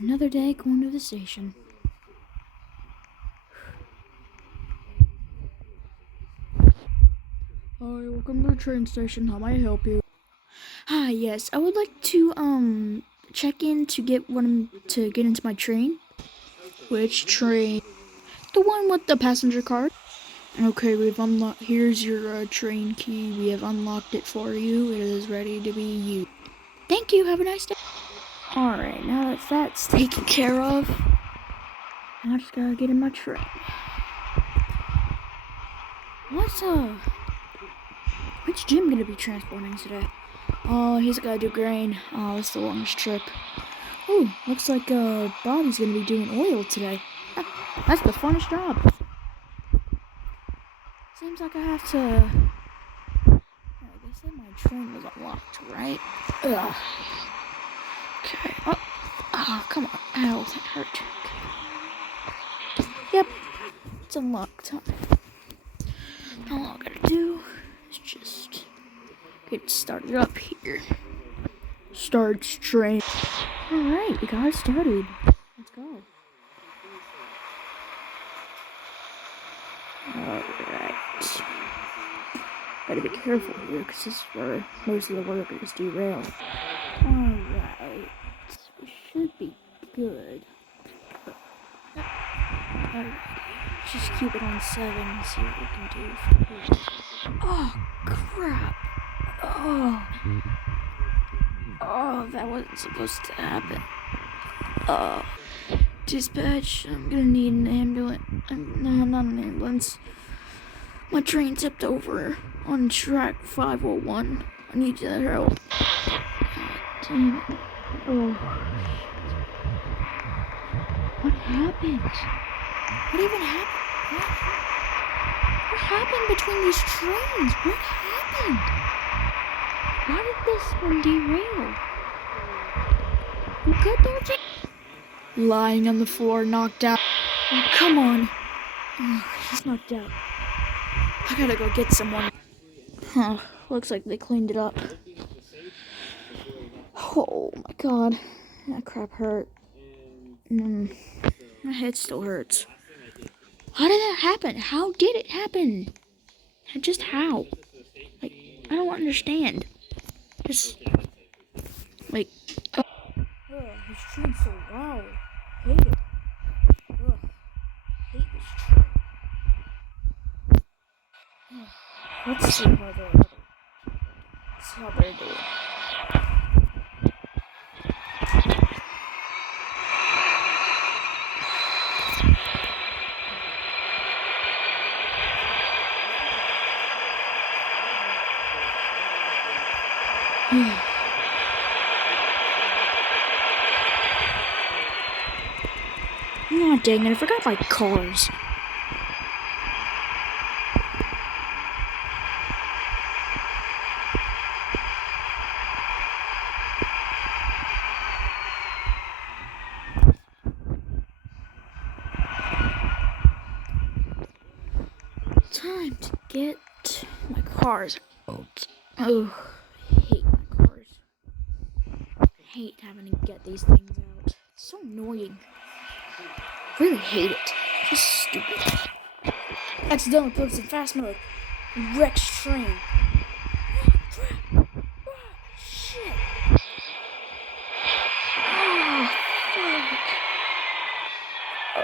Another day going to the station. Hi, welcome to the train station. How may I help you? Hi, yes. I would like to check in to get into my train. Which train? The one with the passenger card. Okay, we've unlocked. Here's your train key. We have unlocked it for you. It is ready to be used. Thank you. Have a nice day. All right, now that that's taken care of, I just gotta get in my train. Which Jim gonna be transporting today? Oh, he's gotta do grain. Oh, that's the longest trip. Oh, looks like Bobby's gonna be doing oil today. That's the funnest job. Seems like I have to. I guess that my train was unlocked, right? Ugh. Okay. Oh, come on. Ow, that hurt. Okay. Yep, it's unlocked. All I gotta do is just get started up here. Start train. Alright, we got it started. Let's go. Alright. Gotta be careful here because this is where most of the workers derail. Alright. We should be good. Alright. Just keep it on 7 and see what we can do from here. Oh, crap. Oh, that wasn't supposed to happen. Dispatch, I'm gonna need an ambulance. No, not an ambulance. My train tipped over on track 501. I need your help. God damn it. Oh. What happened? What even happened? What happened between these trains? What happened? Why did this one derail? You good there, Jake? Lying on the floor, knocked out. Oh, come on. Oh, he's knocked out. I gotta go get someone. Huh. Looks like they cleaned it up. Oh my god. That crap hurt. My head still hurts. How did that happen? How did it happen? Just how? Like, I don't understand. Just, like, this train's so loud. Hate it. Ugh. Hate this train. Let's see how they're doing. Oh, dang it, I forgot my cars. Time to get my cars out. Oh, I hate my cars. I hate having to get these things out. It's so annoying. I really hate it. Just stupid. Accidentally put us in fast mode. Wrecks train. Oh, crap. Oh, shit. Oh, fuck.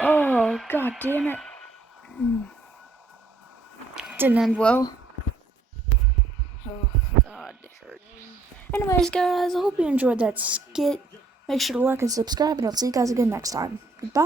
Oh, god damn it. Didn't end well. Oh, god, it hurt. Anyways, guys, I hope you enjoyed that skit. Make sure to like and subscribe, and I'll see you guys again next time. Goodbye.